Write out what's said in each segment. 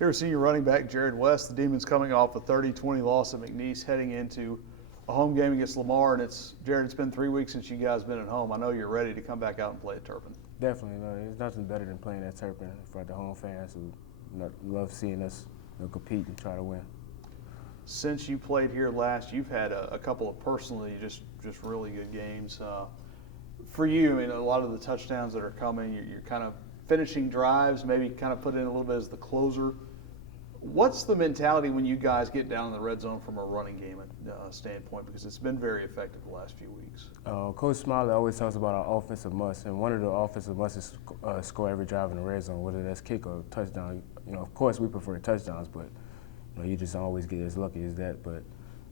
Here's senior running back Jared West. The Demons coming off a 30-20 loss at McNeese, heading into a home game against Lamar. And Jared, it's been 3 weeks since you guys been at home. I know you're ready to come back out and play at Turpin. Definitely, there's nothing better than playing at Turpin in front of the home fans who love seeing us compete and try to win. Since you played here last, you've had a couple of personally just really good games. For you, I mean, a lot of the touchdowns that are coming, you're kind of finishing drives, maybe kind of put in a little bit as the closer. What's the mentality when you guys get down in the red zone from a running game standpoint? Because it's been very effective the last few weeks. Coach Smiley always talks about our offensive must, and one of the offensive musts is score every drive in the red zone, whether that's kick or touchdown. You know, of course we prefer touchdowns, but you just don't always get as lucky as that. But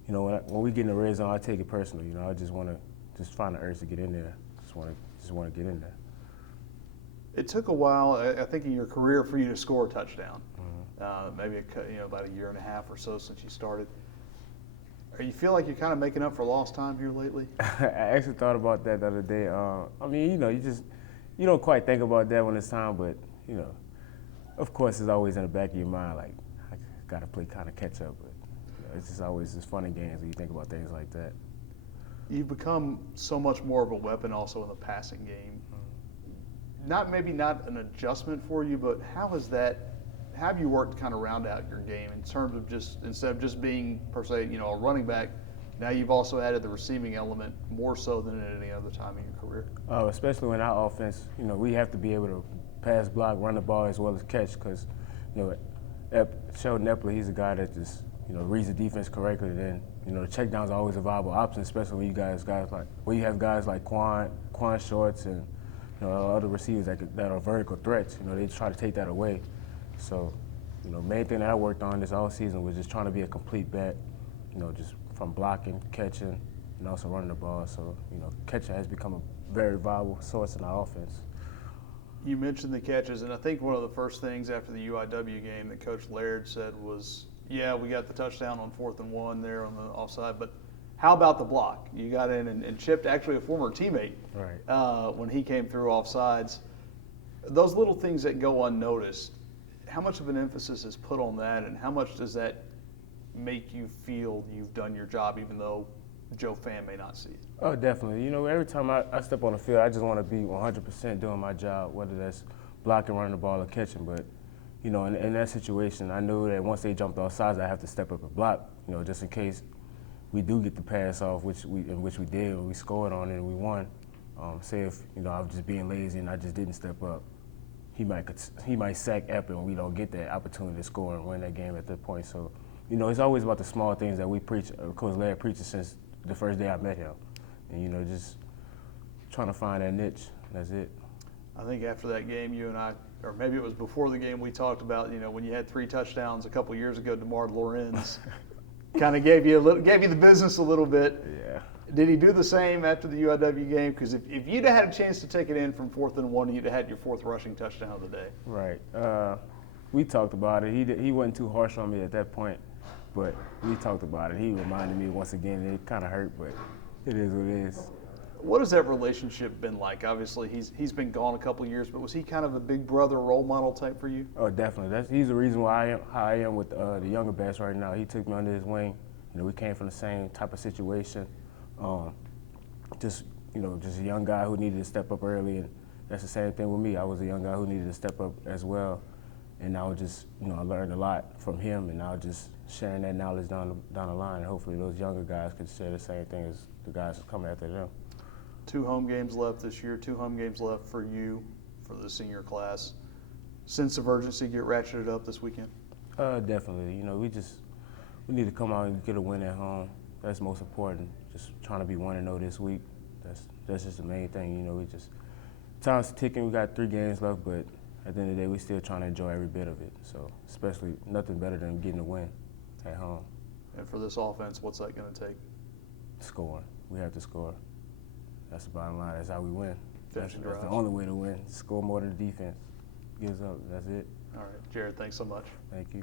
when we get in the red zone, I take it personally. I just want to find the urge to get in there. Just want to get in there. It took a while, I think, in your career for you to score a touchdown. Maybe about a year and a half or so since you started. You feel like you're kind of making up for lost time here lately? I actually thought about that the other day. I mean, you don't quite think about that when it's time, but of course, it's always in the back of your mind, like I got to play kind of catch up. But it's just always just fun and games when you think about things like that. You've become so much more of a weapon also in the passing game. Maybe not an adjustment for you, but how have you worked to kind of round out your game in terms of just, instead of just being per se, a running back, now you've also added the receiving element more so than at any other time in your career? Especially in our offense, we have to be able to pass, block, run the ball as well as catch, because Sheldon Epler, he's a guy that just reads the defense correctly. Then the checkdowns are always a viable option, especially when you have guys like Quan Shorts and other receivers that are vertical threats. They try to take that away. So, main thing that I worked on this all season was just trying to be a complete back, just from blocking, catching, and also running the ball. So, catching has become a very viable source in our offense. You mentioned the catches, and I think one of the first things after the UIW game that Coach Laird said was, yeah, we got the touchdown on 4th and 1 there on the offside, but how about the block? You got in and chipped actually a former teammate when he came through offsides. Those little things that go unnoticed, how much of an emphasis is put on that, and how much does that make you feel you've done your job, even though Joe fan may not see it? Oh, definitely. Every time I step on the field, I just want to be 100% doing my job, whether that's blocking, running the ball, or catching. But, in that situation, I knew that once they jumped off sides, I have to step up and block, just in case we do get the pass off, which we did, and we scored on it and we won. Say if I was just being lazy and I just didn't step up, he might sack Epper and we don't get that opportunity to score and win that game at that point. So, it's always about the small things that we preach. Coach Laird preaches since the first day I met him, and just trying to find that niche. That's it. I think after that game, you and I, or maybe it was before the game, we talked about when you had 3 touchdowns a couple years ago. DeMar Lorenz kind of gave you the business a little bit. Yeah. Did he do the same after the UIW game? Because if you'd have had a chance to take it in from 4th and 1, you'd have had your 4th rushing touchdown of the day. Right. We talked about it. He wasn't too harsh on me at that point, but we talked about it. He reminded me once again, and it kind of hurt, but it is what it is. What has that relationship been like? Obviously, he's been gone a couple of years, but was he kind of a big brother role model type for you? Oh, definitely. He's the reason why I am with the younger bats right now. He took me under his wing. We came from the same type of situation. Just a young guy who needed to step up early, and that's the same thing with me. I was a young guy who needed to step up as well, and I was just, I learned a lot from him, and I was just sharing that knowledge down the line. And hopefully, those younger guys could share the same thing as the guys coming after them. 2 home games left this year. 2 home games left for you for the senior class. Sense of urgency get ratcheted up this weekend? Definitely. We need to come out and get a win at home. That's most important. Just trying to be 1-0 this week. That's just the main thing. Time's ticking. We got 3 games left, but at the end of the day, we're still trying to enjoy every bit of it. So, especially nothing better than getting a win at home. And for this offense, what's that going to take? Scoring. We have to score. That's the bottom line. That's how we win. That's the drives. only way to win. Score more than the defense gives up. That's it. All right, Jared, thanks so much. Thank you.